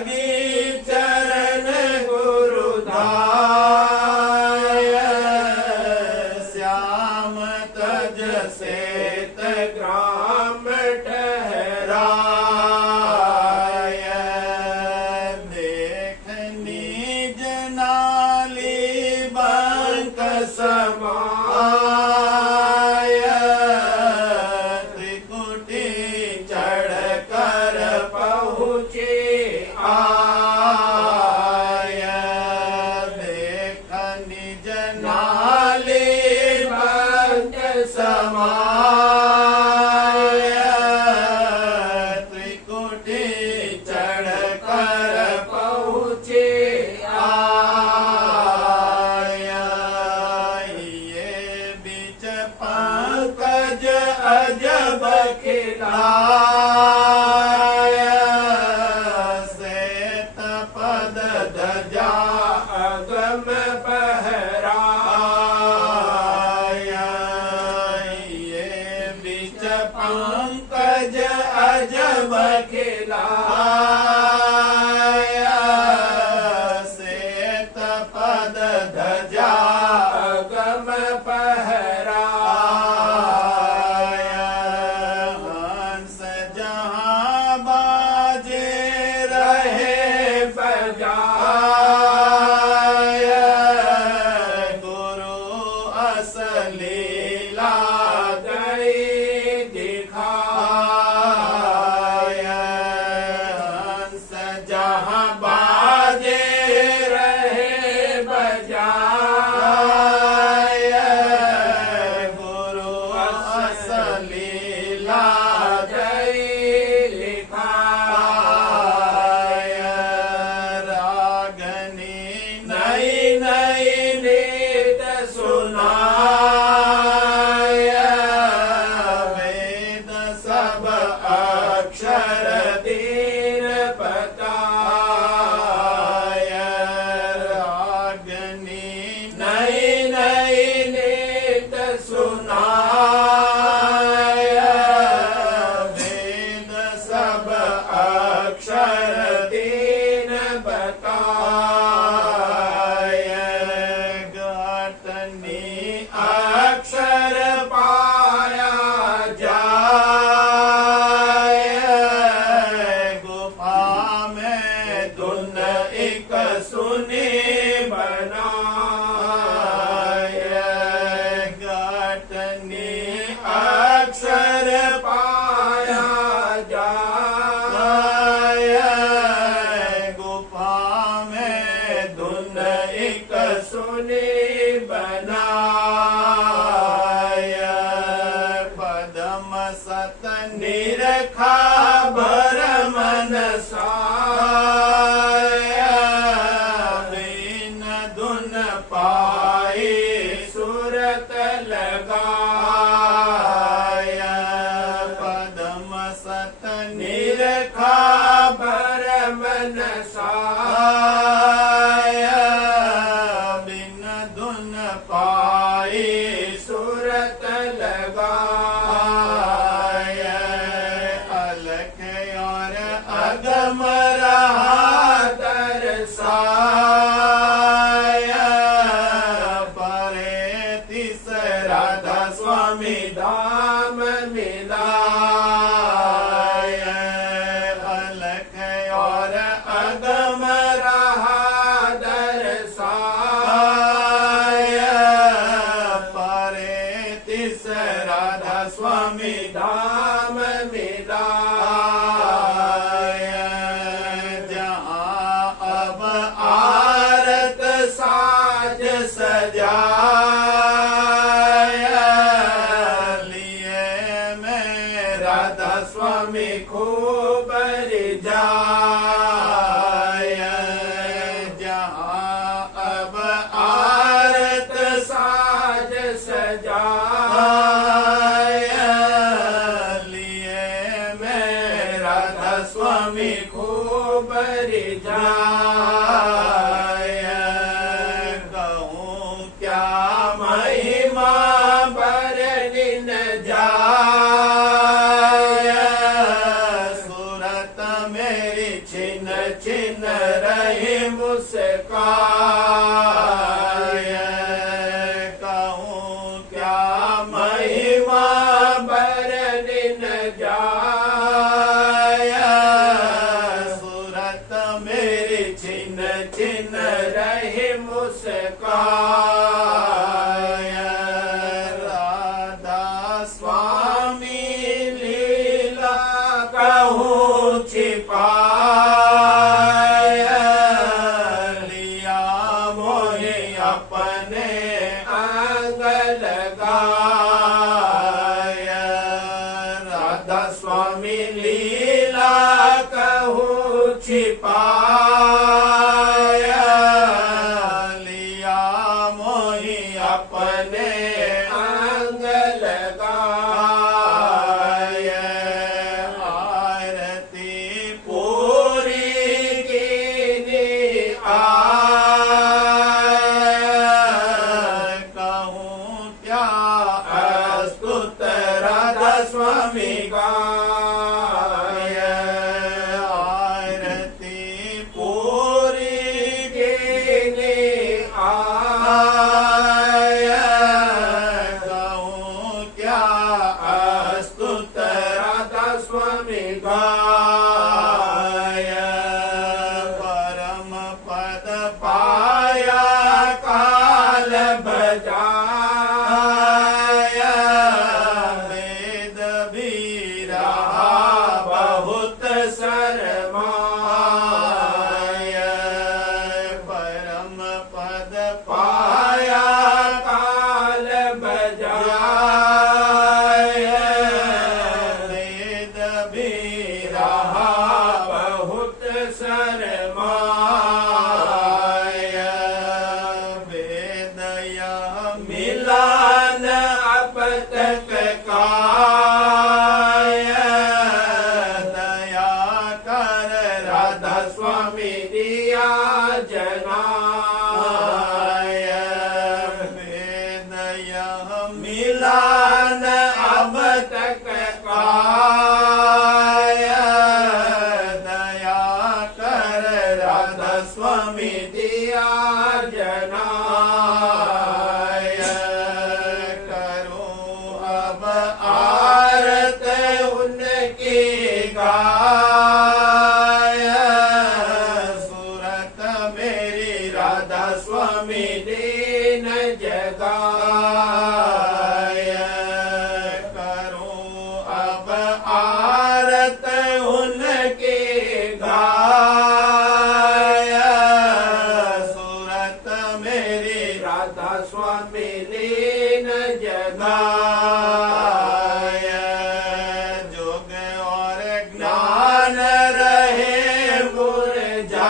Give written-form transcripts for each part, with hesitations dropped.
लागी चरण गुरुधाय श्याम तज सेत ग्राम ठहराय देख निज नाली बंक समाय त्रिकुटी चढ़ कर पहुँचे आय देख निज नाली बंक समाय त्रिकुटी चढ़ कर पहुँचे आय ये बीच पंकज अजब खिलाय श्वेत पद ध्वजा अगम पहराय ये बीच पंकज अजब खिलाय श्वेत पद ध्वजा अगम पहराय हंस जहाँ बाजे रहे बजाय गुरु असलीला गई दिखाय हंस जहाँ बाजे रहे बजाय गुरु असलीला गई लिखाय रागनी नई नई नीत सुनाय वेद सब अक्षर दीन बताय रागनी नई नई नीत सुनाय वेद सब अक्षर दीन बताय घटनी अक्षर पाया जाय गुफा में धुन एक सुनी बनाय घटनी अक्षर पाया जाय गुफा में धुन एक सुनी बनाय पदम सत निरखा भर मन साय बिन धुन पाई सूरत लगाय पदम सत निरखा भर मन साय बिन धुन पाई सूरत लगाय अलख और अगम रहा दरसाय परे तिस राधा स्वामी धाम मिलाय अलख और अगम रहा दरसाय परे तिस राधा स्वामी धाम मिलाय जहाँ अब आरत साज सजाय लिए मैं राधा स्वामी खूब रिझाय जहाँ अब आरत साज सजाय लिए मैं राधा स्वामी खूब रिझाय कहूँ क्या महिमा बरनिन जाय सूरत मेरी छिन छिन रही मुस्काय। कहूँ क्या महिमा बरनी न जाय, सूरत मेरी छिन छिन रही मुस्काय। राधा स्वामी लीला कहूँ छिपाय, लिया मोहे अपने अंग लगाय। राधा स्वामी लीला कहूँ छिपाय, लिया मोहे अपने अंग लगाय। आरती पूरी कीनी आय, कहूँ क्या अस्तुत राधा स्वामी गाय। आरती पूरी कीनी आय, कहूँ क्या अस्तुत राधा स्वामी गाय। परम पद पाया काल बजाय, वेद भी रहा बहुत शरमाय। परम पद पाया काल बजाय, वेद भी रहा बहुत शरमाय। वेद यह मिलान अब तक काय, दया कर राधा स्वामी दिया जनाय। वेद यह मिलान अब तक काय, दया कर राधा स्वामी दिया जनाय। करूं अब आरत उनकी गाय, सूरत मेरी राधा स्वामी दीन जगाय। करूं अब आरत उनकी गाय, सूरत मेरी राधा स्वामी दीन जगाय। जोग और ज्ञान रहे मुरझाय,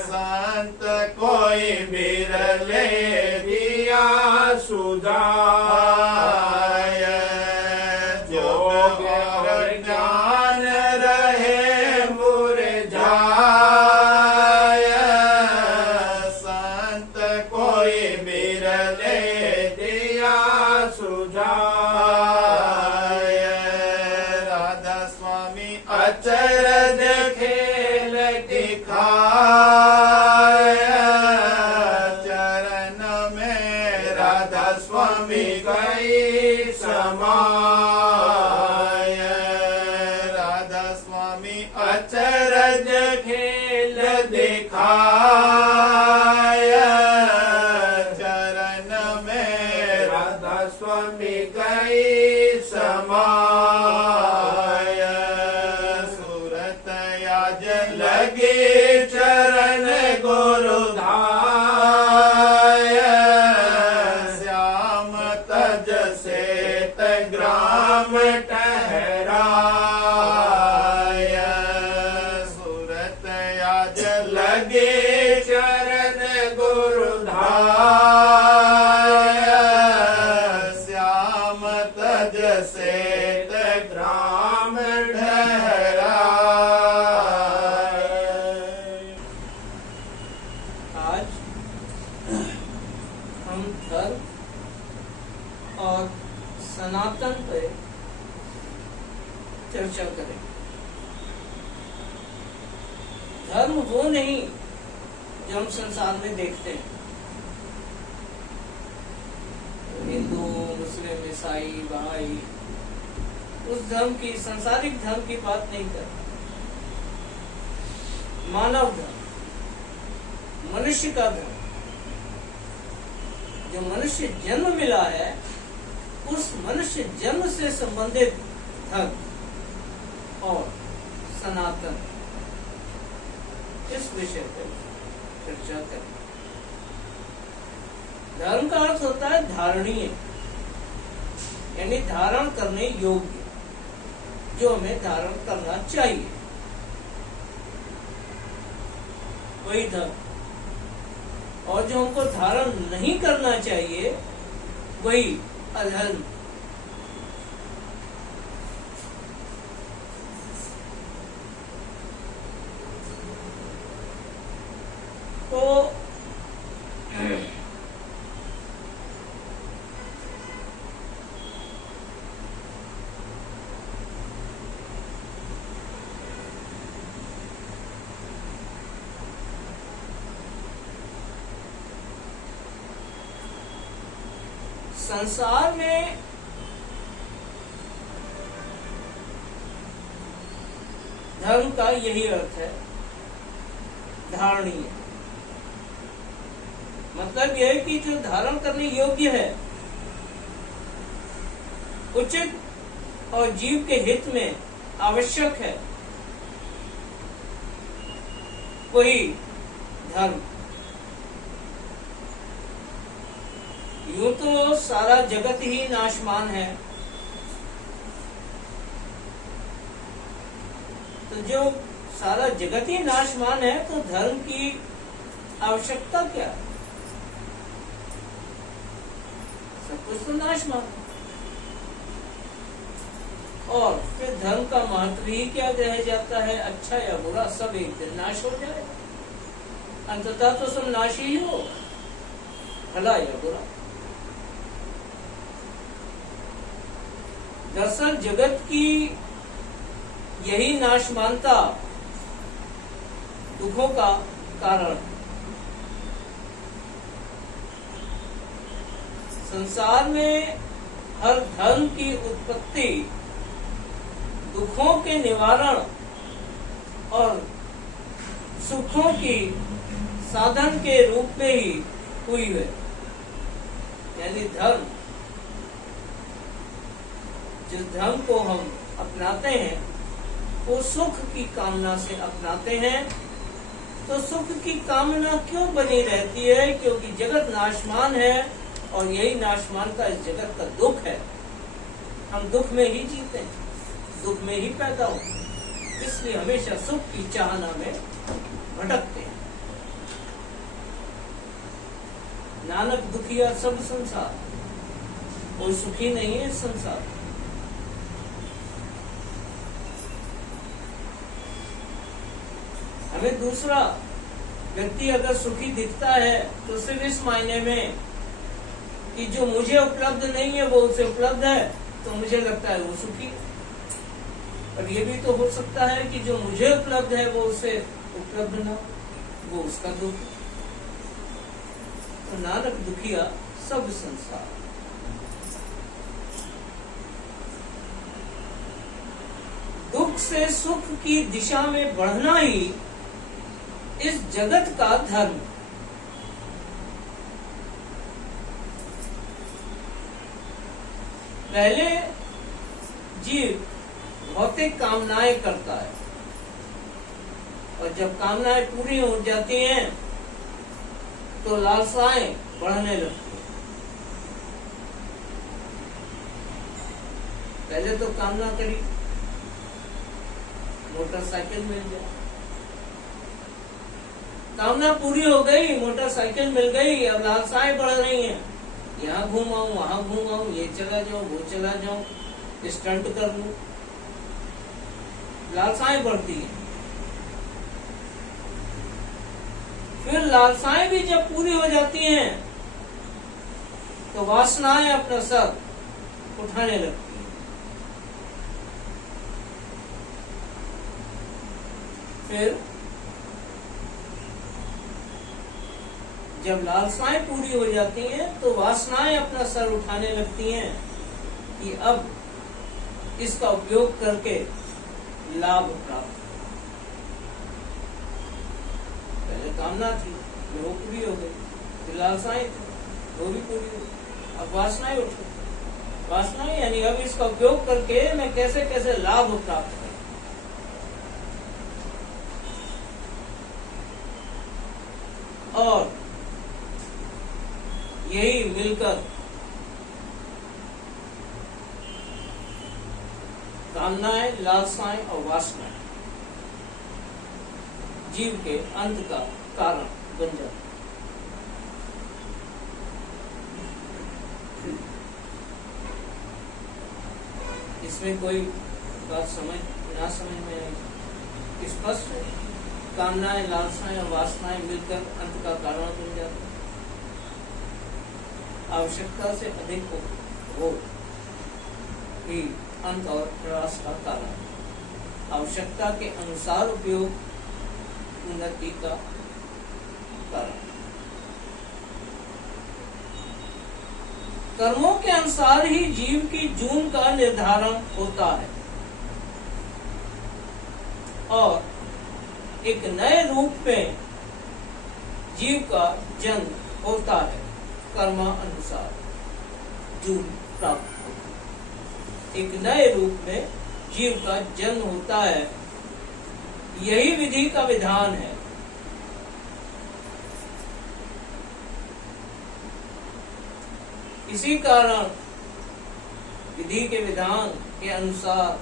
संत कोई बिरले दिया सुधाय। जोग और ज्ञान रहे मुरझाय, संत कोई बिरले दिया सुझाय। राधा स्वामी अचरज खेल दिखाय, चरण में राधा स्वामी गई समाय। राधा स्वामी अचरज खेल दिखाय, चरण में राधा स्वामी गई समाय। सूरत आज लगे चरण गुरुधाय, श्याम तज सेत ग्राम ठहराय। सूरत आज लगे चरण गुरुधाय, श्याम तज सेत ग्राम ठहराय। धर्म वो नहीं जो हम संसार में देखते हैं, हिंदू, मुस्लिम, ईसाई, बहाई, उस धर्म की, सांसारिक धर्म की बात नहीं कर। मानव धर्म, मनुष्य का धर्म, जो मनुष्य जन्म मिला है उस मनुष्य जन्म से संबंधित धर्म और सनातन, इस विषय पर चर्चा करें। धर्म का अर्थ होता है धारणीय, यानी धारण करने योग्य, जो हमें धारण करना चाहिए, वही धर्म। और जो हमको धारण नहीं करना चाहिए वही अधर्म। तो संसार में धर्म का यही अर्थ है, धारणीय। मतलब यह है कि जो धारण करने योग्य है, उचित और जीव के हित में आवश्यक है, वही धर्म। यूं तो सारा जगत ही नाशमान है, तो जो सारा जगत ही नाशमान है तो धर्म की आवश्यकता क्या? सब कुछ तो नाशमान है। और फिर धर्म का महत्व ही क्या रह जाता है? अच्छा या बुरा सब एक दिन नाश हो जाए, अंततः तो सब नाश ही हो, भला या बुरा। दरअसल जगत की यही नाशमानता दुखों का कारण है। संसार में हर धर्म की उत्पत्ति दुखों के निवारण और सुखों की साधन के रूप में ही हुई है। यानी धर्म, जिस धर्म को हम अपनाते हैं वो सुख की कामना से अपनाते हैं। तो सुख की कामना क्यों बनी रहती है? क्योंकि जगत नाशमान है और यही नाशमान का इस जगत का दुख है। हम दुख में ही जीते हैं, दुख में ही पैदा होते हैं, इसलिए हमेशा सुख की चाहना में भटकते हैं। नानक दुखिया सब संसार, कोई सुखी नहीं है इस संसार। हमें दूसरा व्यक्ति अगर सुखी दिखता है तो सिर्फ इस मायने में कि जो मुझे उपलब्ध नहीं है वो उसे उपलब्ध है, तो मुझे लगता है वो सुखी। और ये भी तो हो सकता है कि जो मुझे उपलब्ध है वो उसे उपलब्ध ना, वो उसका दुख। तो नानक दुखिया सब संसार। दुख से सुख की दिशा में बढ़ना ही इस जगत का धर्म। पहले जीव भौतिक कामनाएं करता है और जब कामनाएं पूरी हो जाती हैं तो लालसाएं बढ़ने लगती हैं। पहले तो कामना करी मोटरसाइकिल मिल जाए, कामना पूरी हो गई, मोटरसाइकिल मिल गई, अब लालसाएं बढ़ रही हैं। यहाँ घूम आऊं, वहां घूम आऊं, ये चला जाऊं, वो चला जाऊं, स्टंट कर लूं, लालसाएं बढ़ती हैं। फिर लालसाएं भी जब पूरी हो जाती हैं तो वासनाएं अपना सर उठाने लगती हैं। फिर जब लालसाएं पूरी हो जाती हैं तो वासनाएं अपना सर उठाने लगती हैं कि अब इसका उपयोग करके लाभ प्राप्त। पहले कामना थी, वो पूरी हो गई, फिर लालसाएं थी, वो भी पूरी हो गई, अब वासनाएं उठ गई। वासनाएं यानी अब इसका उपयोग करके मैं कैसे कैसे लाभ प्राप्त करूं। और यही मिलकर कामनाएं, लालसाएं और वासनाएं जीव के अंत का कारण बन जाती। इसमें कोई बात समझ ना समझ में आई, स्पष्ट है। कामनाएं, लालसाएं और वासनाएं मिलकर अंत का कारण बन जाती। आवश्यकता से अधिक हो ही अंत और ह्रास का कारण। आवश्यकता के अनुसार उपयोग उन्नति का कारण। कर्मों के अनुसार ही जीव की जून का निर्धारण होता है और एक नए रूप में जीव का जन्म होता है। कर्मानुसार जून प्राप्त होता है, एक नए रूप में जीव का जन्म होता है। यही विधि का विधान है। इसी कारण विधि के विधान के अनुसार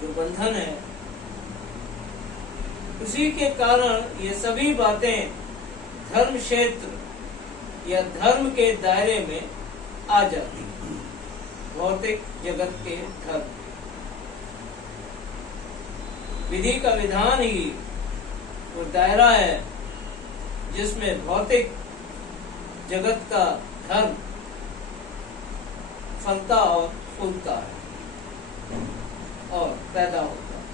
जो बंधन है, उसी के कारण ये सभी बातें धर्म क्षेत्र या धर्म के दायरे में आ जाती है। भौतिक जगत के धर्म, विधि का विधान ही वो दायरा है जिसमें भौतिक जगत का धर्म फलता और फूलता है और पैदा होता है।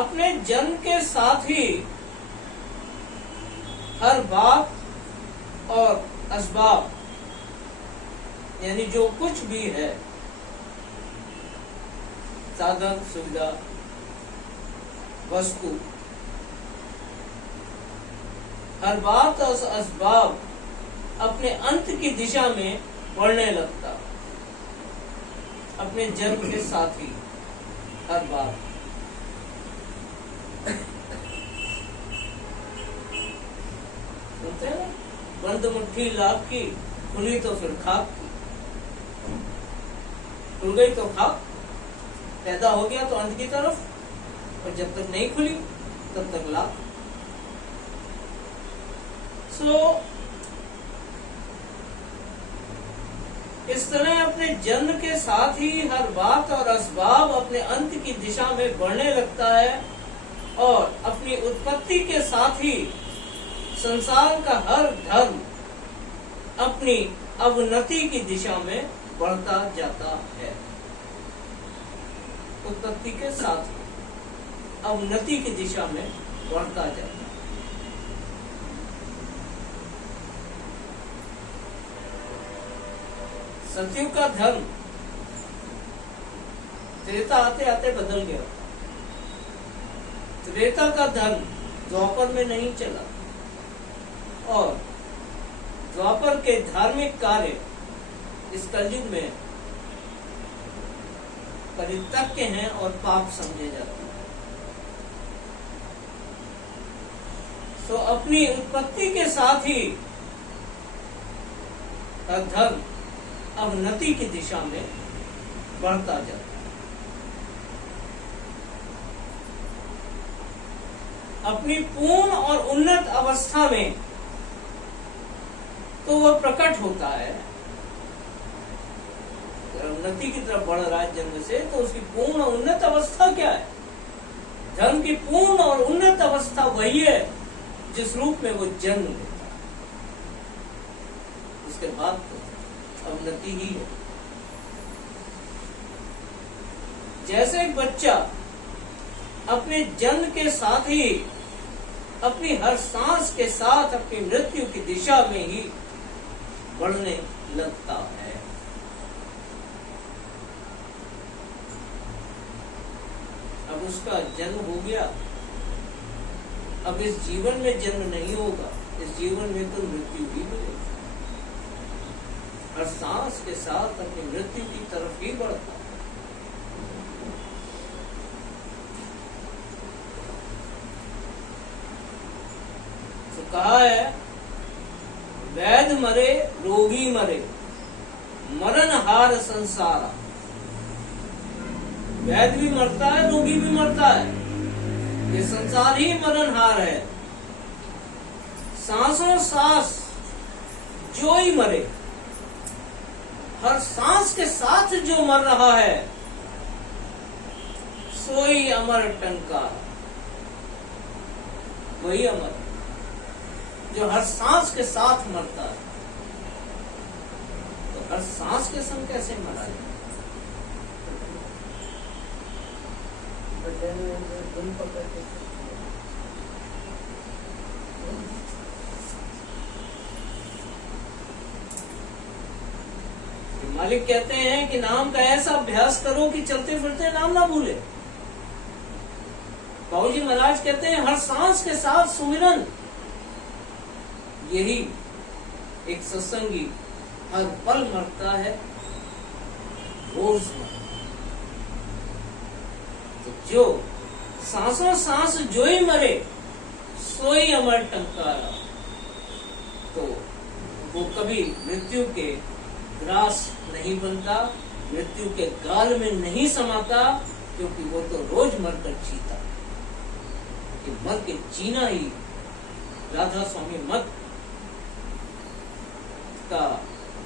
अपने जन्म के साथ ही हर बात और असबाब यानी जो कुछ भी है, साधन, सुविधा, वस्तु, हर बात और असबाब अपने अंत की दिशा में बढ़ने लगता। अपने जन्म के साथ ही हर बात। सुनते हैं ना, बंद मुट्ठी लाख की, खुली तो फिर खाक की। खुल गई तो खाक, पैदा हो गया तो अंत की तरफ, और जब तक नहीं खुली तब तक लाख। इस तरह अपने जन्म के साथ ही हर बात और असबाब अपने अंत की दिशा में बढ़ने लगता है और अपनी उत्पत्ति के साथ ही संसार का हर धर्म अपनी अवनति की दिशा में बढ़ता जाता है। उत्पत्ति के साथ ही अवनति की दिशा में बढ़ता जाता है। सतयुग का धर्म त्रेता आते आते बदल गया। त्रेता का धर्म द्वापर में नहीं चला और द्वापर के धार्मिक कार्य इस कलयुग में परित्यक्य हैं और पाप समझे जाते हैं। तो अपनी उत्पत्ति के साथ ही धर्म अवनति की दिशा में बढ़ता जाता है। अपनी पूर्ण और उन्नत अवस्था में तो वह प्रकट होता है। अगर उन्नति की तरफ बढ़ रहा है जन्म से, तो उसकी पूर्ण और उन्नत अवस्था क्या है? धर्म की पूर्ण और उन्नत अवस्था वही है जिस रूप में वो जन्म लेता है। उसके बाद तो अवनति ही है। जैसे एक बच्चा अपने जन्म के साथ ही अपनी हर सांस के साथ अपनी मृत्यु की दिशा में ही बढ़ने लगता है। अब उसका जन्म हो गया, अब इस जीवन में जन्म नहीं होगा, इस जीवन में तो मृत्यु ही मिलेगी। हर सांस के साथ अपनी मृत्यु की तरफ ही बढ़ता है। तो कहा है, वैध मरे रोगी मरे, मरण हार संसारा। वैद भी मरता है, रोगी भी मरता है, ये संसार ही मरणहार है। सांसों सांस जो ही मरे, हर सांस के साथ जो मर रहा है, सोई अमर टंकार। वही अमर जो हर सांस के साथ मरता है। तो हर सांस के संग कैसे मरा है? मालिक कहते हैं कि नाम का ऐसा अभ्यास करो कि चलते फिरते नाम ना भूले। बाबूजी महाराज कहते हैं हर सांस के साथ सुमिरन। यही एक सत्संगी हर पल मरता है, रोज मरता। तो जो सांसों सांस जो ही मरे, सोई अमर टंकारा। तो वो कभी मृत्यु के ग्रास नहीं बनता, मृत्यु के गाल में नहीं समाता, क्योंकि वो तो रोज मरकर जीता। कि मर के जीना ही राधा स्वामी मत का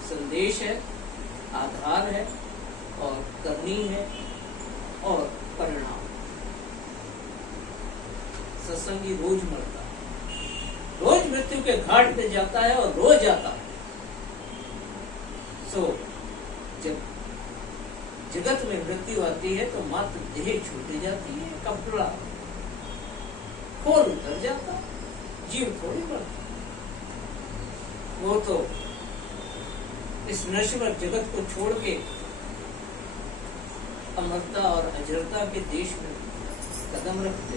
संदेश है, आधार है और करनी है और परिणाम। सत्संगी रोज मरता है, रोज मृत्यु के घाट पे जाता है और रोज आता है। सो जब जगत में मृत्यु आती है तो मात्र देह छूट जाती है, कपड़ा खोल उतर जाता, जीव थोड़ी मरता। वो तो इस नश्वर जगत को छोड़ के अमरता और अजरता के देश में कदम रखते।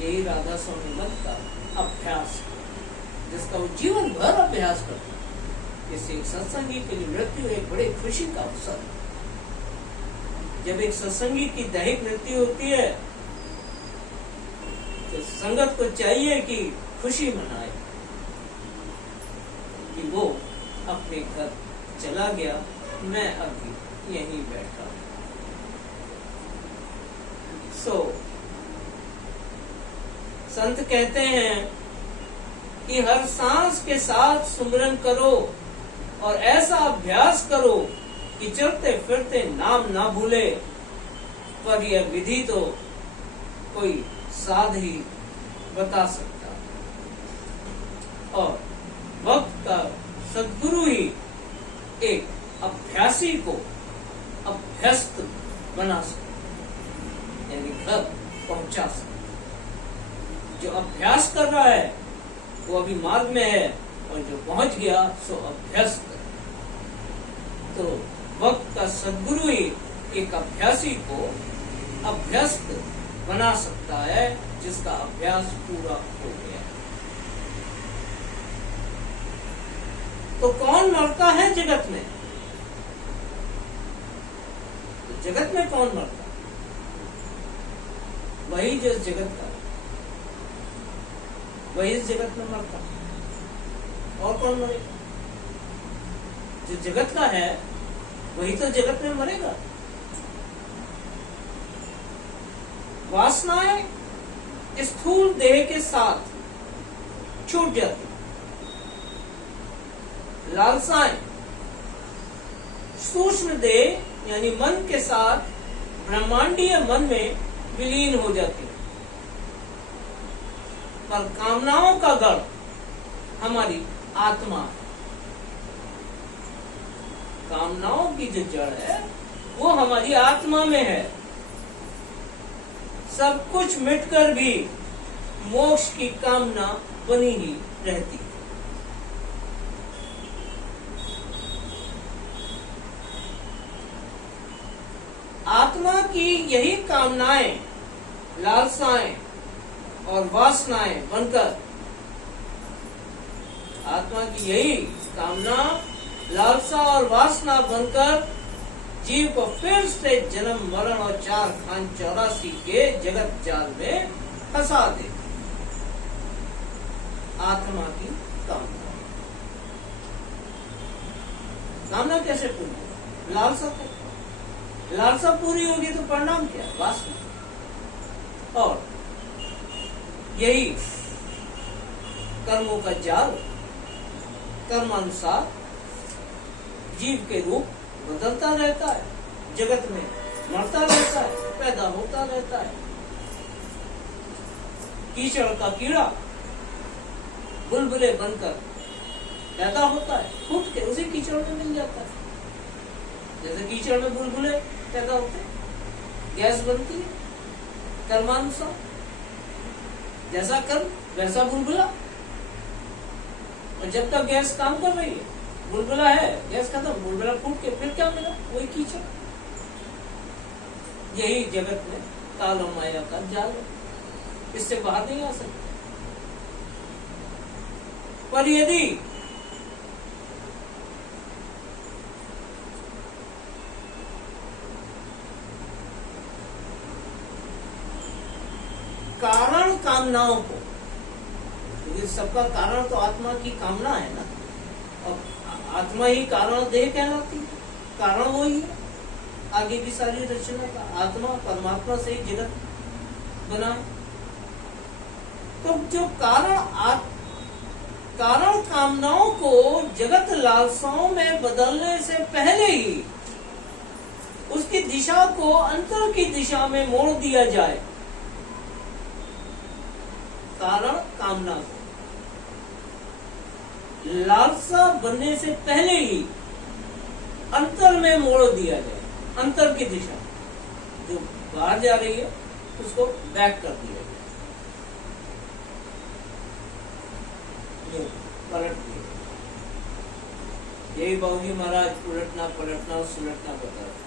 यही राधा स्वामी मत का अभ्यास, जिसका वो जीवन भर अभ्यास करता। इस एक सत्संगी के लिए मृत्यु एक बड़ी खुशी का अवसर है। जब एक सत्संगी की दैहिक मृत्यु होती है तो संगत को चाहिए कि खुशी मनाए कि वो अपने घर चला गया, मैं अभी यहीं बैठा। संत कहते हैं कि हर सांस के साथ सुमिरन करो और ऐसा अभ्यास करो कि चलते फिरते नाम ना भूले। पर यह विधि तो कोई साध ही बता सकता और वक्त का सद्गुरु ही एक अभ्यासी को अभ्यस्त बना सकता, यानी घर पहुंचा सकता। जो अभ्यास कर रहा है वो अभी मार्ग में है और जो पहुंच गया सो अभ्यस्त। तो वक्त का सद्गुरु ही एक अभ्यासी को अभ्यस्त बना सकता है, जिसका अभ्यास पूरा हो गया। तो कौन मरता है जगत में? तो जगत में कौन मरता है? वही जो जगत का, वही इस जगत में मरता है। और कौन मरेगा? जो जगत का है वही तो जगत में मरेगा। वासनाएं स्थूल देह के साथ छूट जाती, लालसाएं सूक्ष्म देह यानी मन के साथ ब्रह्मांडीय मन में विलीन हो जाती। पर कामनाओं का गढ़ हमारी आत्मा है। कामनाओं की जो जड़ है वो हमारी आत्मा में है। सब कुछ मिटकर भी मोक्ष की कामना बनी ही रहती है। आत्मा की यही कामनाएं, लालसाएं और वासनाएं बनकर, आत्मा की यही कामना, लालसा और वासना बनकर जीव को फिर से जन्म मरण और 4 खान 84 के जगत जाल में फंसा दे। आत्मा की कामना, कामना कैसे पूरी होगी? लालसा तो, लालसा पूरी होगी तो परिणाम क्या? वासना। और यही कर्मों का जाल, कर्मानुसार जीव के रूप बदलता रहता है, जगत में मरता रहता है, पैदा होता रहता है। कीचड़ का कीड़ा बुलबुले बनकर पैदा होता है, फूट के उसी कीचड़ में मिल जाता है। जैसे कीचड़ में बुलबुले पैदा होते हैं, गैस बनती है कर्मानुसार, जैसा कर्म वैसा बुलबुला। और जब तक गैस काम कर रही है, बुलबुला है, गैस खत्म, बुलबुला फूट के फिर क्या मिला? वही कीचड़। यही जगत में काल और माया का जाल है, इससे बाहर नहीं आ सकते। पर यदि कारण कामनाओं को, क्योंकि सबका कारण तो आत्मा की कामना है ना, और आत्मा ही कारण देह कहलाती है, कारण वही है। आगे की सारी रचना का आत्मा परमात्मा से ही जगत बना है। तो जो कारण कामनाओं को जगत लालसाओं में बदलने से पहले ही उसकी दिशा को अंतर की दिशा में मोड़ दिया जाए, कारण कामना को लालसा बनने से पहले ही अंतर में मोड़ दिया जाए, अंतर की दिशा जो बाहर जा रही है उसको बैक कर दिया जाए, पलट दिया। यही बाबूजी महाराज उलटना पलटना और सुलटना बताते।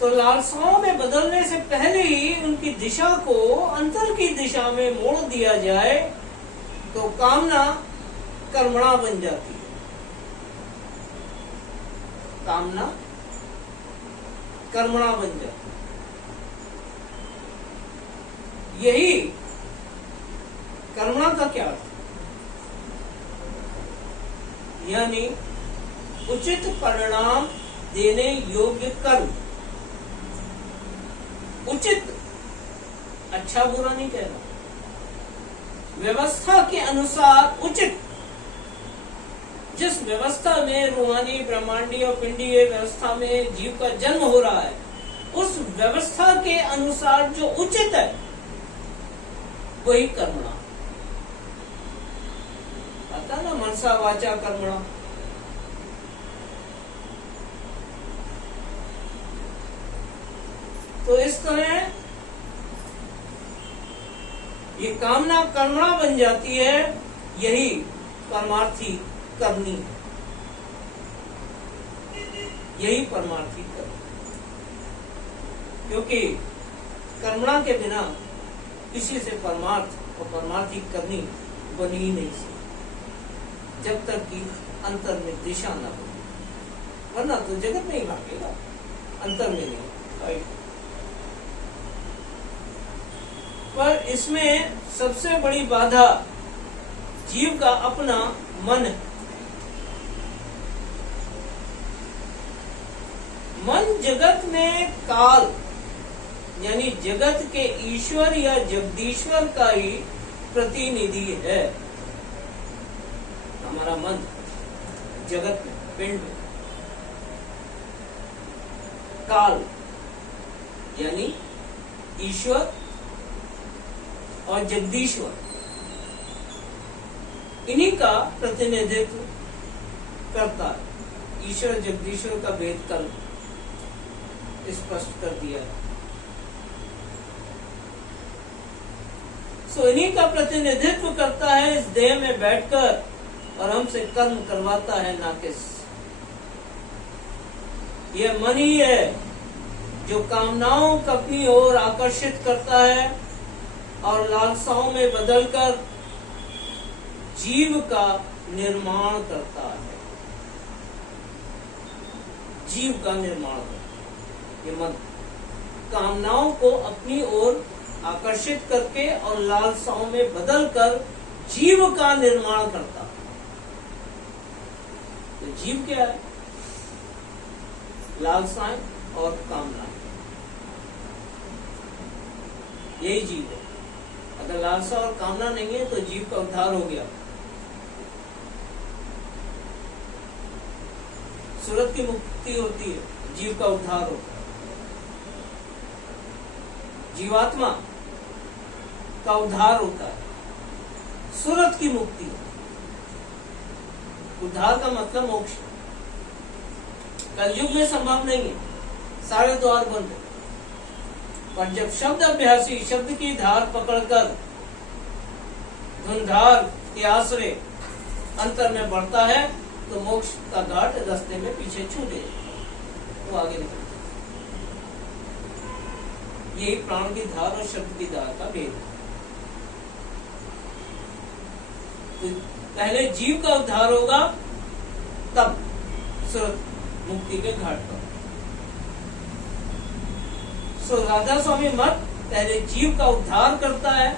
तो लालसाओं में बदलने से पहले ही उनकी दिशा को अंतर की दिशा में मोड़ दिया जाए तो कामना कर्मणा बन जाती है। कामना कर्मणा बन जाती है। यही कर्मणा का क्या अर्थ? यानी उचित परिणाम देने योग्य कर्म। उचित, अच्छा बुरा नहीं कहना, व्यवस्था के अनुसार उचित। जिस व्यवस्था में रूहानी, ब्रह्मांडीय और पिंडीय व्यवस्था में जीव का जन्म हो रहा है, उस व्यवस्था के अनुसार जो उचित है वही कर्मणा। आता ना मनसा वाचा कर्मणा। तो इस तरह ये कामना कर्मणा बन जाती है, यही परमार्थी करनी, यही परमार्थी करनी। क्योंकि कर्मणा के बिना किसी से परमार्थ और परमार्थी करनी बनी ही नहीं सकती, जब तक कि अंतर में दिशा न हो, वरना तो जगत में ही भागेगा, अंतर में नहीं। पर इसमें सबसे बड़ी बाधा जीव का अपना मन है। मन जगत में काल यानी जगत के ईश्वर या जगदीश्वर का ही प्रतिनिधि है। हमारा मन जगत में, पिंड में, काल यानी ईश्वर और जगदीश्वर, इन्हीं का प्रतिनिधित्व करता है। ईश्वर जगदीश्वर का भेद कल स्पष्ट कर दिया है। सो इन्हीं का प्रतिनिधित्व करता है इस देह में बैठकर और हमसे कर्म करवाता है नाकिस। यह मन ही है जो कामनाओं को अपनी ओर आकर्षित करता है और लालसाओं में बदलकर जीव का निर्माण करता है। जीव का निर्माण करता है ये मन, कामनाओं को अपनी ओर आकर्षित करके और लालसाओं में बदलकर जीव का निर्माण करता है। तो जीव क्या है? लालसाएं और कामनाएं, यही जीव है। अगर लालसा और कामना नहीं है तो जीव का उद्धार हो गया। सूरत की मुक्ति होती है, जीव का उद्धार होता है। जीवात्मा का उद्धार होता है, सूरत की मुक्ति। उद्धार का मतलब मोक्ष। कलयुग में संभव नहीं है, सारे द्वार बंद है। पर जब शब्द अभ्यासी शब्द की धार पकड़कर धुंधार के आश्रय अंतर में बढ़ता है तो मोक्ष का घाट रास्ते में पीछे छूटे तो आगे निकलता। यही प्राण की धार और शब्द की धार का भेद है। तो पहले जीव का उद्धार होगा, तब सूरत मुक्ति के घाट पर। सो राधा स्वामी मत पहले जीव का उद्धार करता है,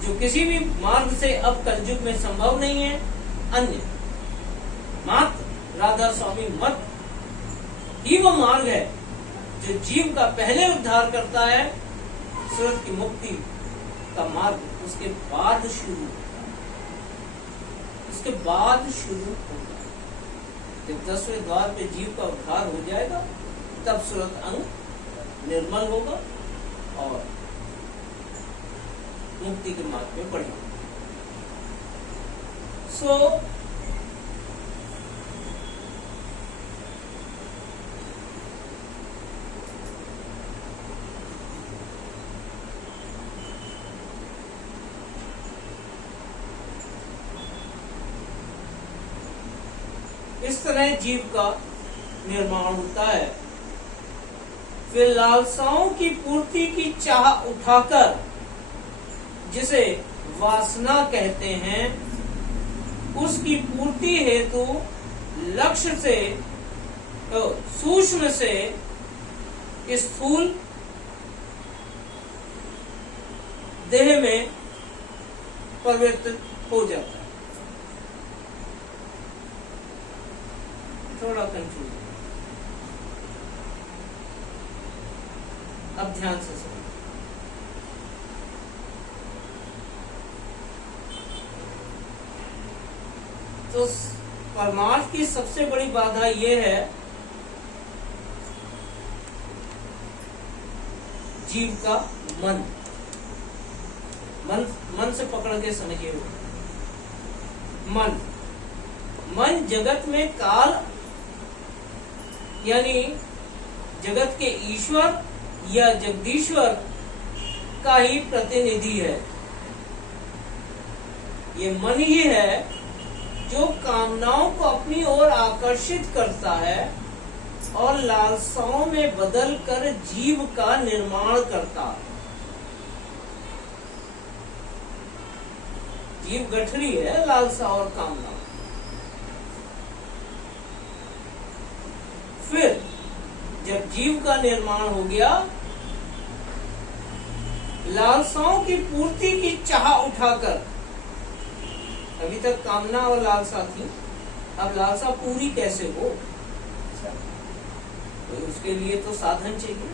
जो किसी भी मार्ग से अब कलयुग में संभव नहीं है। अन्य मात्र राधा स्वामी मत ही वो मार्ग है जो जीव का पहले उद्धार करता है। सूरत की मुक्ति का मार्ग उसके बाद शुरू होता है, उसके बाद शुरू होगा। जब 10वें द्वार पे जीव का उद्धार हो जाएगा तब सूरत अंग निर्मल होगा और मुक्ति के मार्ग में बढ़ेगा। सो इस तरह जीव का निर्माण होता है। फिर लालसाओं की पूर्ति की चाह उठाकर, जिसे वासना कहते हैं, उसकी पूर्ति हेतु लक्ष्य से सूक्ष्म से स्थूल देह में परिवर्तित हो जाता है। थोड़ा कंफ्यूज, अब ध्यान से सुनो। तो परमार्थ की सबसे बड़ी बाधा यह है जीव का मन। मन से पकड़ के समझिए। मन जगत में काल यानी जगत के ईश्वर या जगदीश्वर का ही प्रतिनिधि है। ये मन ही है जो कामनाओं को अपनी ओर आकर्षित करता है और लालसाओं में बदलकर जीव का निर्माण करता है। जीव गठरी है लालसा और कामना। फिर जब जीव का निर्माण हो गया, लालसाओं की पूर्ति की चाह उठाकर, अभी तक कामना और लालसा थी, अब लालसा पूरी कैसे हो? तो उसके लिए तो साधन चाहिए।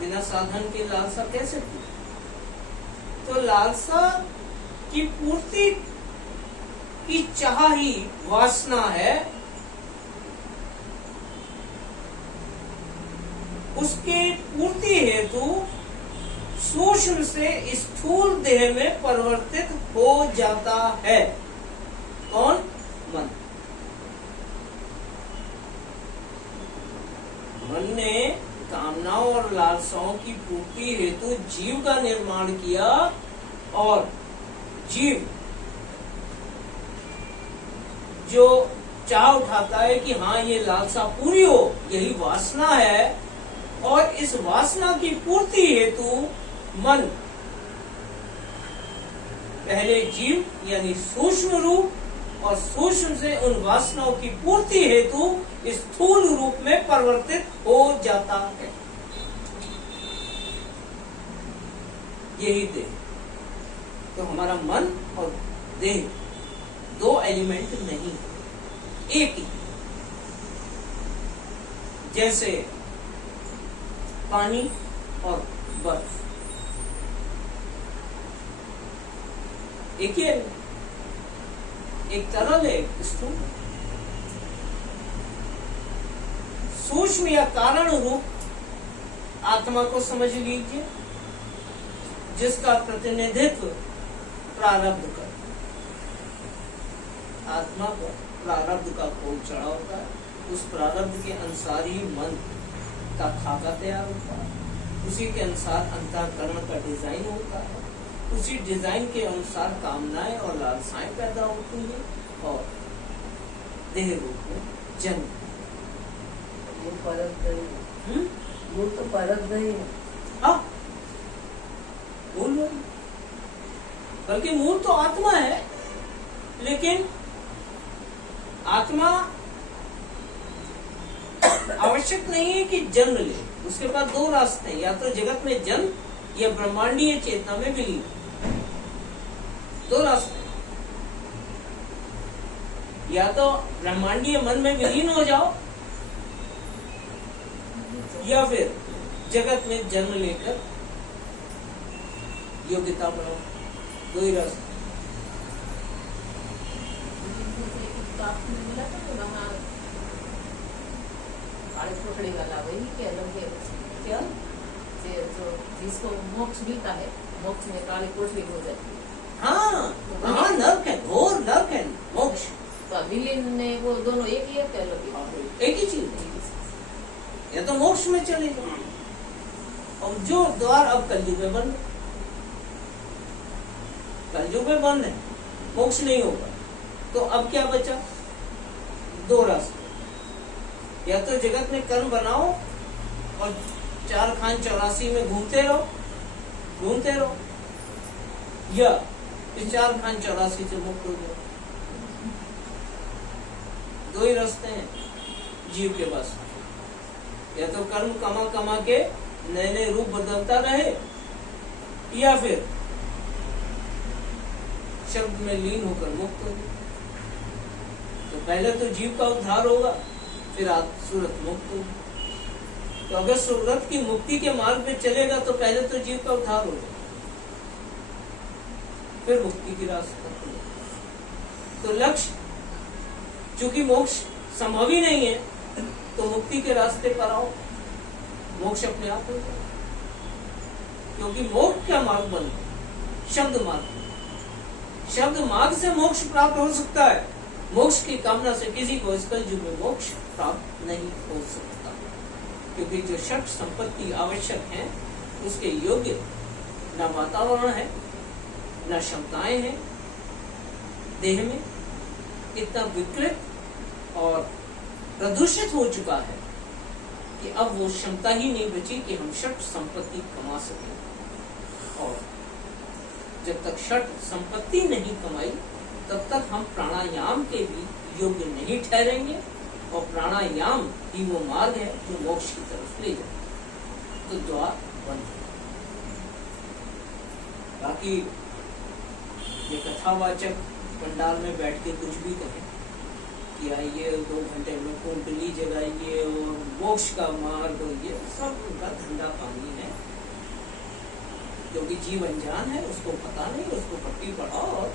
बिना साधन के लालसा कैसे पूरी? तो लालसा की पूर्ति की चाह ही वासना है। उसके पूर्ति हेतु सूक्ष्म से स्थूल देह में परिवर्तित हो जाता है। कौन? मन। मन ने कामनाओं और लालसाओं की पूर्ति हेतु जीव का निर्माण किया और जीव जो चाह उठाता है कि हाँ ये लालसा पूरी हो, यही वासना है, और इस वासना की पूर्ति हेतु मन पहले जीव यानी सूक्ष्म रूप और सूक्ष्म से उन वासनाओं की पूर्ति हेतु स्थूल रूप में परिवर्तित हो जाता है। यही देह। तो हमारा मन और देह दो एलिमेंट नहीं, एक ही। जैसे पानी और बर्फ एक ही है, एक तरल है, एक स्थूल। सूक्ष्म या कारण रूप आत्मा को समझ लीजिए, जिसका प्रतिनिधित्व प्रारब्ध कर। आत्मा पर प्रारब्ध का खोल चढ़ा होता है, उस प्रारब्ध के अनुसार ही मन का खाका तैयार होता है, उसी के अनुसार अंतःकरण का डिजाइन होता है, उसी डिजाइन के अनुसार कामनाएं और लालसाएं पैदा होती है और देह रूप में जन्म। वो परत गई, वो तो परत गई। हाँ, मूल वही, बल्कि मूल तो आत्मा है, लेकिन आत्मा आवश्यक नहीं है कि जन्म ले। उसके पास दो रास्ते हैं, या तो जगत में जन्म या ब्रह्मांडीय चेतना में विलीन। दो रास्ते, या तो ब्रह्मांडीय मन में विलीन हो जाओ, या फिर जगत में जन्म लेकर योग्यता बढ़ाओ। दो ही रास्ते। मिला था तो वहाँ काले कोठड़ी वाला वही क्या लगे क्या जो जिसको मोक्ष मिलता है, मोक्ष में काली कोठड़ी हो जाती है। हाँ, नर्क है, घोर नर्क है मोक्ष। तो विलीन ने वो दोनों एक ही है क्या लगे? एक ही चीज। या तो मोक्ष में चले जाओ, और जो द्वार अब कलयुग में बंद है, कलयुग में बंद है, मोक्ष नहीं होगा। तो अब क्या बचा? दो रास्ते, या तो जगत में कर्म बनाओ और 4 खान 84 में घूमते रहो, या इस 4 खान 84 से मुक्त हो जाओ। दो ही रास्ते हैं जीव के पास, या तो कर्म कमा के नए नए रूप बदलता रहे, या फिर शब्द में लीन होकर मुक्त हो जाए। तो पहले तो जीव का उद्धार होगा, फिर आप सूरत मुक्त होगी। तो अगर सूरत की मुक्ति के मार्ग में चलेगा तो पहले तो जीव का उद्धार होगा, फिर मुक्ति की रास्ता खुलेगा। तो लक्ष्य, चूंकि मोक्ष संभव ही नहीं है, तो मुक्ति के रास्ते पर आओ, मोक्ष अपने आप हो जाए। क्योंकि मोक्ष का मार्ग बंद है, शब्द मार्ग। शब्द मार्ग से मोक्ष प्राप्त हो सकता है, मोक्ष की कामना से किसी को इस कलयुग में मोक्ष प्राप्त नहीं हो सकता। क्योंकि जो षट संपत्ति आवश्यक है, उसके योग्य न वातावरण है, न क्षमताएं हैं। देह में इतना विकृत और प्रदूषित हो चुका है कि अब वो क्षमता ही नहीं बची कि हम षट संपत्ति कमा सकें। और जब तक षट संपत्ति नहीं कमाई, तब तक हम प्राणायाम के भी योग्य नहीं ठहरेंगे, और प्राणायाम ही वो मार्ग है जो मोक्ष की तरफ ले जाए। तो द्वार बंद है। बाकी ये कथावाचक पंडाल में बैठ के कुछ भी कहें कि आइए 2 घंटे में कुंडली जगाइए और मोक्ष का मार्ग, ये सब उनका धंधा पानी है। क्योंकि जीव अनजान है, उसको पता नहीं, उसको पट्टी पढ़ाओ और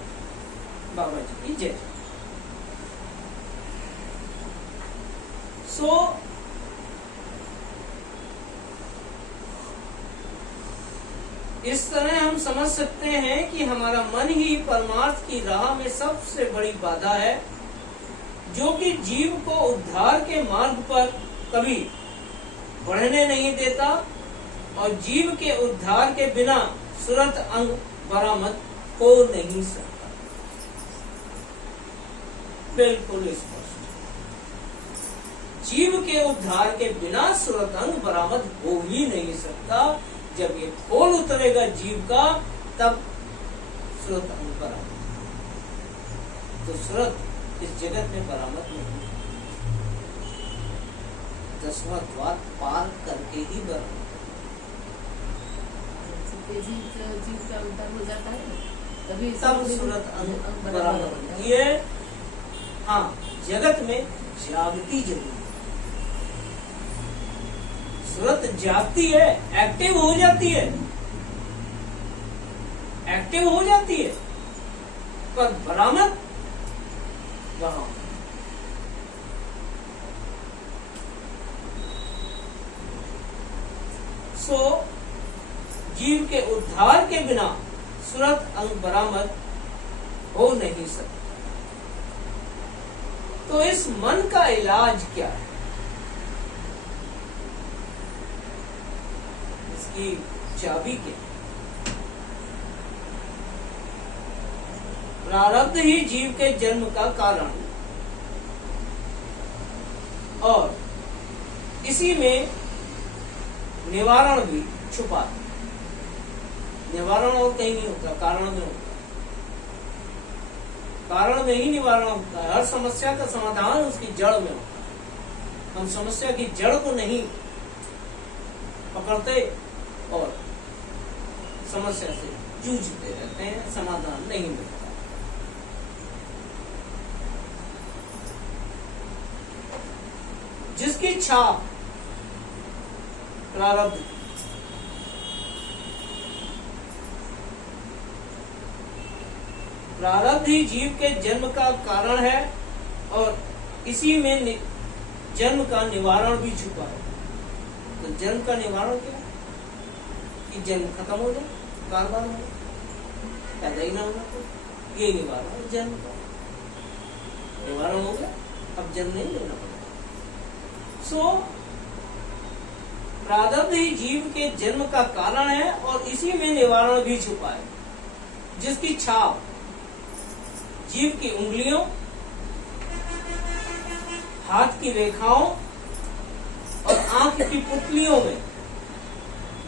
बाबा जी की जय। इस तरह हम समझ सकते हैं कि हमारा मन ही परमार्थ की राह में सबसे बड़ी बाधा है, जो कि जीव को उद्धार के मार्ग पर कभी बढ़ने नहीं देता, और जीव के उद्धार के बिना सुरत अंग बरामद हो नहीं सकता। बिल्कुल स्पष्ट। जीव के उद्धार के बिना सुरत अंग बरामद हो ही नहीं सकता। जब ये खोल उतरेगा जीव का, तब सुरत अंग बरामद। तो सुरत इस जगत में बरामद नहीं, 10वां द्वार पार करके ही बरामद। जीव का उद्धार हो जाता है तभी तब सुरत अंग बरामद होती है। हाँ, जगत में जागती जरूर, सुरत जागती है, एक्टिव हो जाती है, एक्टिव हो जाती है, पर बरामद वहां। सो जीव के उद्धार के बिना सुरत अंग बरामद हो नहीं सकता। तो इस मन का इलाज क्या है? इसकी चाबी क्या है? प्रारब्ध ही जीव के जन्म का कारण और इसी में निवारण भी छुपा है। निवारण और कहीं नहीं होता, कारण में होता। कारण में ही निवारण होता है। हर समस्या का समाधान उसकी जड़ में होता है। हम समस्या की जड़ को नहीं पकड़ते और समस्या से जूझते रहते हैं, समाधान नहीं मिलता। जिसकी छाप प्रारब्ध की, प्रारब्ध ही जीव के जन्म का कारण है और इसी में जन्म का निवारण भी छुपा है। तो जन्म का निवारण क्या है? कि जन्म खत्म हो जाए, बार-बार हो जाए, पैदा ही ना होना, तो ये निवारण है। जन्म का निवारण हो गया, अब जन्म नहीं लेना पड़ेगा। सो प्रारब्ध ही जीव के जन्म का कारण है और इसी में निवारण भी छुपा है। जिसकी छाप जीव की उंगलियों, हाथ की रेखाओं और आंख की पुतलियों में,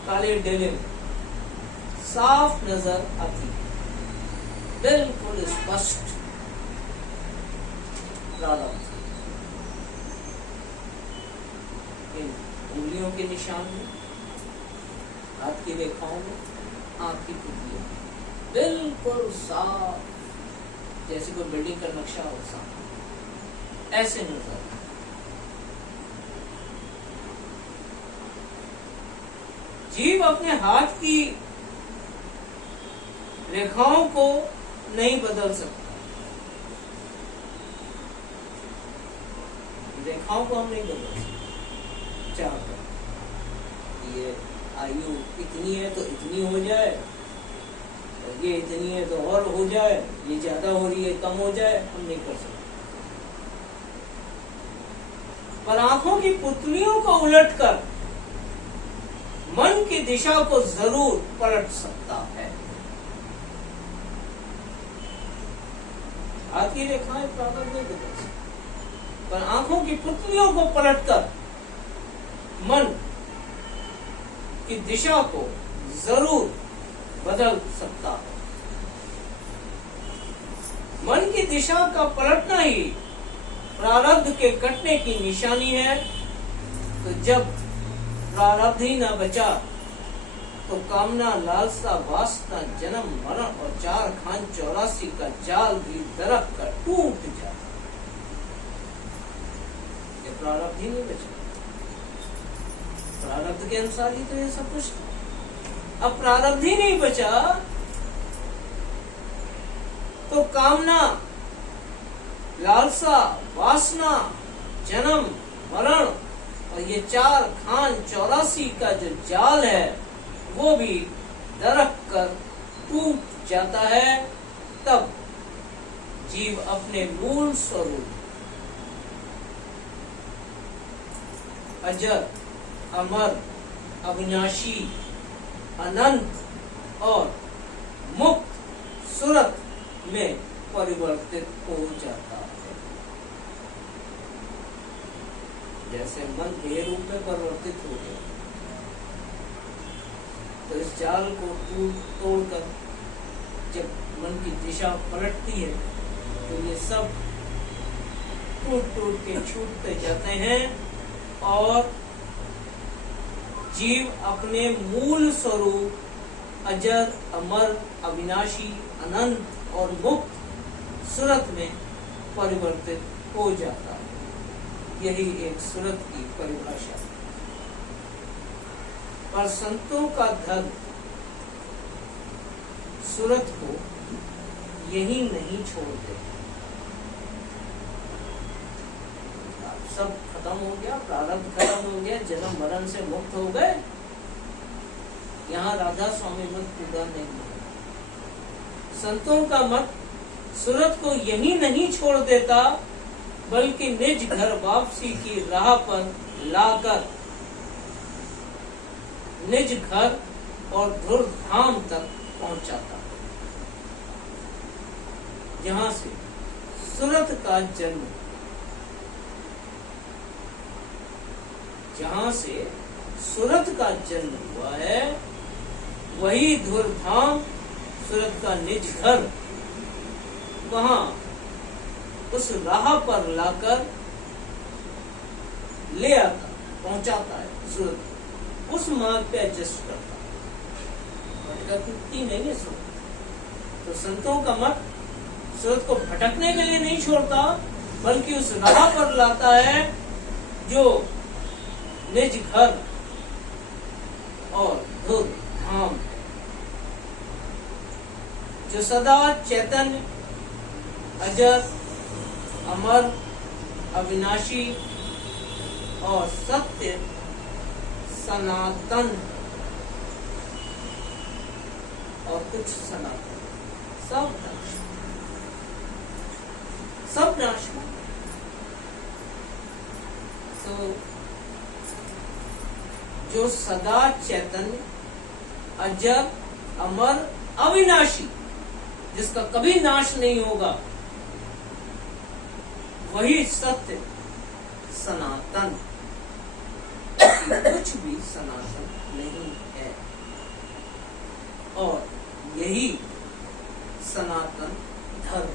काले डेले में साफ नजर आती है। बिल्कुल स्पष्ट प्रारब्ध। उंगलियों के निशान में, हाथ की रेखाओं में, आंख की पुतलियों में बिल्कुल साफ, जैसे कोई बिल्डिंग का नक्शा हो साफ, ऐसे नजर। जीव अपने हाथ की रेखाओं को नहीं बदल सकता। रेखाओं को हम नहीं बदल सकते। चाहकर ये आयु इतनी है तो इतनी हो जाए, ये इतनी है तो और हो जाए, ये ज्यादा हो रही है कम हो जाए, हम नहीं कर सकते। पर आंखों की पुतलियों को उलटकर मन की दिशा को जरूर पलट सकता है। हाथ की रेखाएं प्रारब्ध नहीं बदल सकती, पर आंखों की पुतलियों को पलटकर मन की दिशा को जरूर बदल सकता है। मन की दिशा का पलटना ही प्रारब्ध के कटने की निशानी है। तो जब प्रारब्ध ही ना बचा तो कामना, लालसा, वासना, जन्म, मरण और 4 खान 84 का जाल भी दरक कर टूट जाता। ये प्रारब्ध ही नहीं बचा। प्रारब्ध के अनुसार ही तो ये सब कुछ। अब प्रारब्ध ही नहीं बचा तो कामना, लालसा, वासना, जन्म, मरण और ये 4 खान 84 का जो जाल है वो भी दरक कर टूट जाता है। तब जीव अपने मूल स्वरूप अजर, अमर, अविनाशी, अनंत और मुक्त सूरत में परिवर्तित हो जाता है। जैसे मन देह रूप में परिवर्तित हो गया, तो इस जाल को तोड़कर जब मन की दिशा पलटती है तो ये सब टूट टूट के छूटते जाते हैं और जीव अपने मूल स्वरूप अजर, अमर, अविनाशी, अनंत और मुक्त सूरत में परिवर्तित हो जाता है। यही एक सूरत की परिभाषा है। पर संतों का धर्म सूरत को यही नहीं छोड़ते। सब खत्म हो गया, प्रारब्ध खत्म हो गया, जन्म मरण से मुक्त हो गए, यहाँ राधा स्वामी मत पूरा नहीं है। संतों का मत सूरत को यही नहीं छोड़ देता, बल्कि निज घर वापसी की राह पर लाकर निज घर और ध्रुव धाम तक पहुंचाता, जहां से सूरत का जन्म, जहां से सूरत का जन्म हुआ है, वही ध्रुव धाम सूरत का निज घर, वहां उस राह पर लाकर ले आता, पहुंचाता है सूरत, उस मार्ग पे एडजस्ट करता, भटकती नहीं है सूरत। तो संतों का मत सूरत को भटकने के लिए नहीं छोड़ता, बल्कि उस राह पर लाता है जो निज घर और ध्रुव धाम है, जो सदा चैतन्य, अजर, अमर, अविनाशी और सत्य सनातन, और कुछ सनातन, सब नाश। तो जो सदा चैतन्य, अजर, अमर, अविनाशी, जिसका कभी नाश नहीं होगा, वही सत्य सनातन, कुछ भी सनातन नहीं है। और यही सनातन धर्म,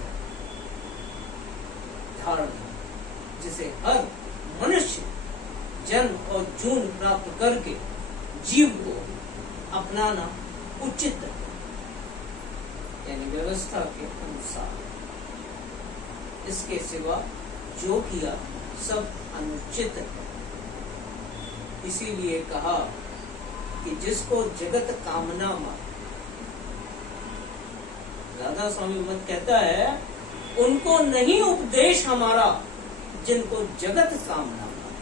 धारण, जिसे हर मनुष्य जन्म और जून प्राप्त करके जीव को अपनाना उचित है, यानी व्यवस्था के अनुसार। इसके सिवा जो किया सब अनुचित है। इसीलिए कहा कि जिसको जगत कामना मत, राधा स्वामी मत कहता है, उनको नहीं उपदेश हमारा जिनको जगत कामना मत,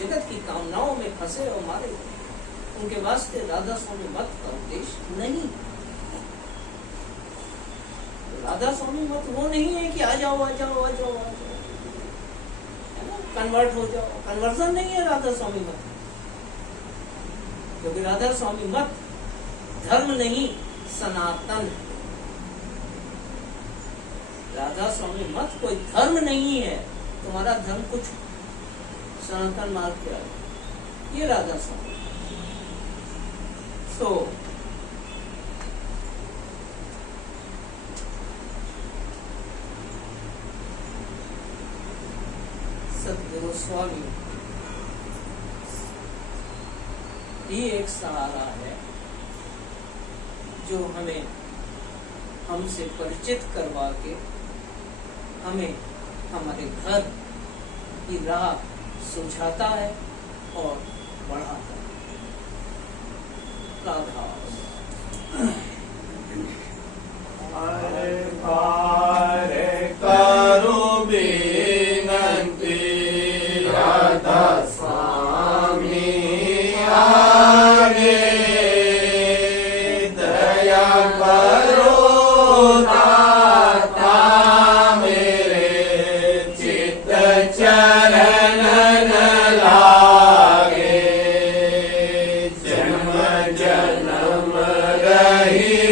जगत की कामनाओं में फंसे और मारे गए, उनके वास्ते राधा स्वामी मत का उपदेश नहीं। राधा स्वामी मत वो नहीं है कि आ जाओ आ जाओ आ जाओ आ जाओ, है ना, कन्वर्ट हो जाओ, कन्वर्जन नहीं है राधा स्वामी मत। क्योंकि राधा स्वामी मत धर्म नहीं, सनातन। राधा स्वामी मत कोई धर्म नहीं है, तुम्हारा धर्म कुछ सनातन मार्ग पे आ, ये राधा स्वामी। तो सदगुरु स्वामी ही एक सहारा है जो हमें हमसे परिचित करवा के हमें हमारे घर की राह सुझाता है और बढ़ाता है। राधा हरे करो विनती राधा स्वामी आगे, दया करो दाता मेरे, चित्त चरण न लागे, जन्म जन्म रही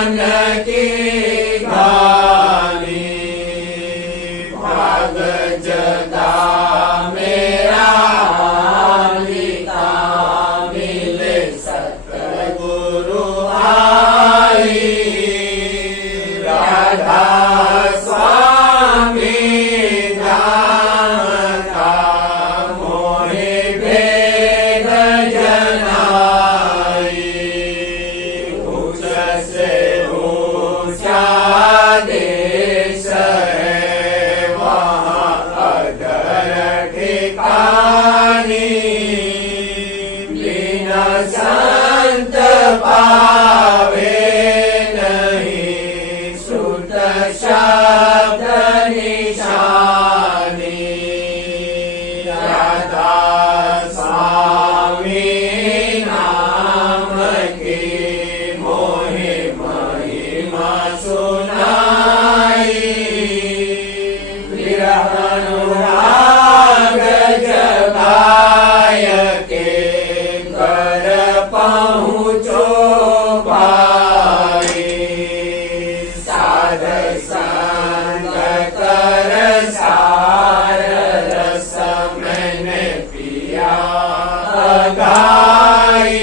मन की घानी भाग जगा मेरा हालिका मिले सतगुरु आई राधा स्वामी धाम का मोहे भेद जनाई ऊंच से ऊंचा देश है वहाँ अधर ठिकानी बिना संत पावे नहीं सुत शब्द निशानी राधा स्वामी नाम की मोहि महिमा सुनाई विरह अनुराग जगाय के घर पहुँचो भाई साध संग कर सार रस मैंने पिया गाई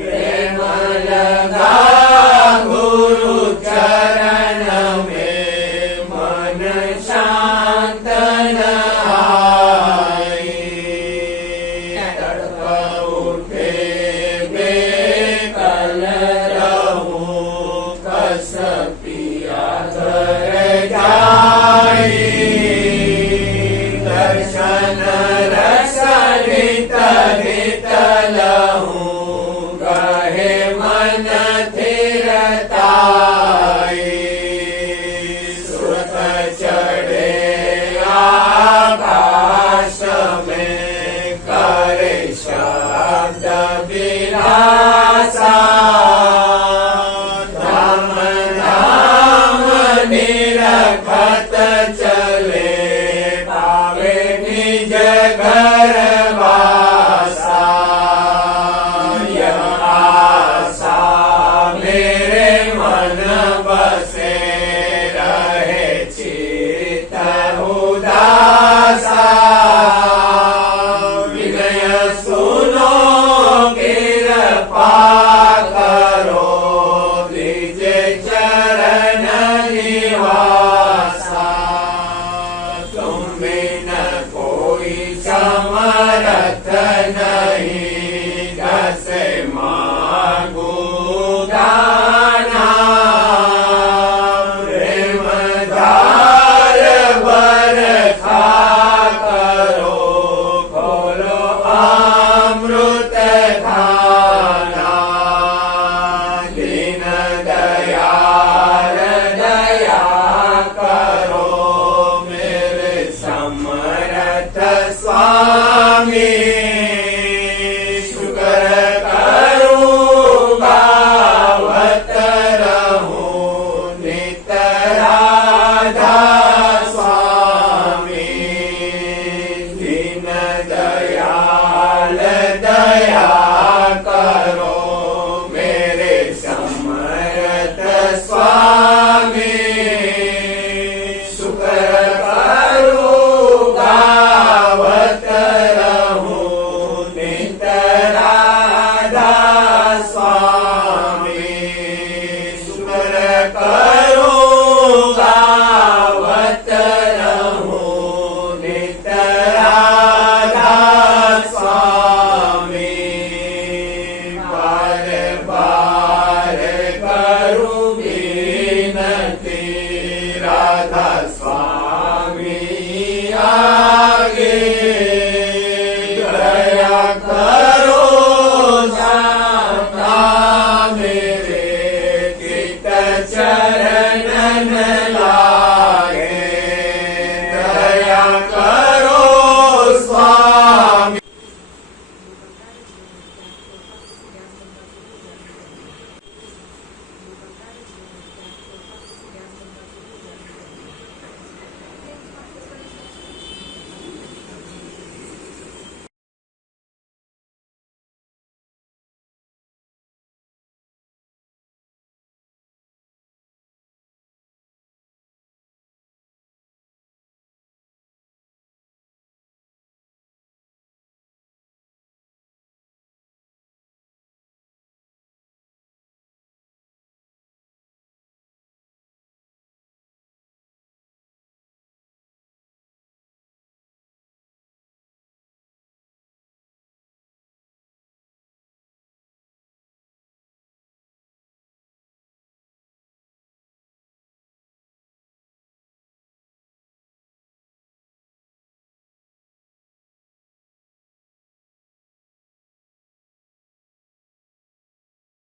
प्रेम लगा गुरु चरण में मन शांत न आई तड़प उठे बेकल रहूं कस पिया घर जाई दर्शन रस हित हित लहूं गहे मन थिरताई सुरत चढ़े आकाश में करे शब्द विलासा धाम धाम निरखत चले पावे निज घर वासा यह आशा मेरे मन बसे रहे चित उदासा विनय सुनो कृपा करो दीजे चरण निवासा तुम बिन कोई समरथ नहीं दस मागो दाना प्रेम धार बरखा करो खोलो अमृत खाना दीन दयाल दया करो मेरे समरथ स्वामी